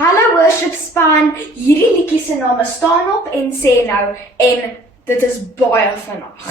Hallo worship span, hierdie liedjie se name staan op en sê nou en dit is baie vinnig.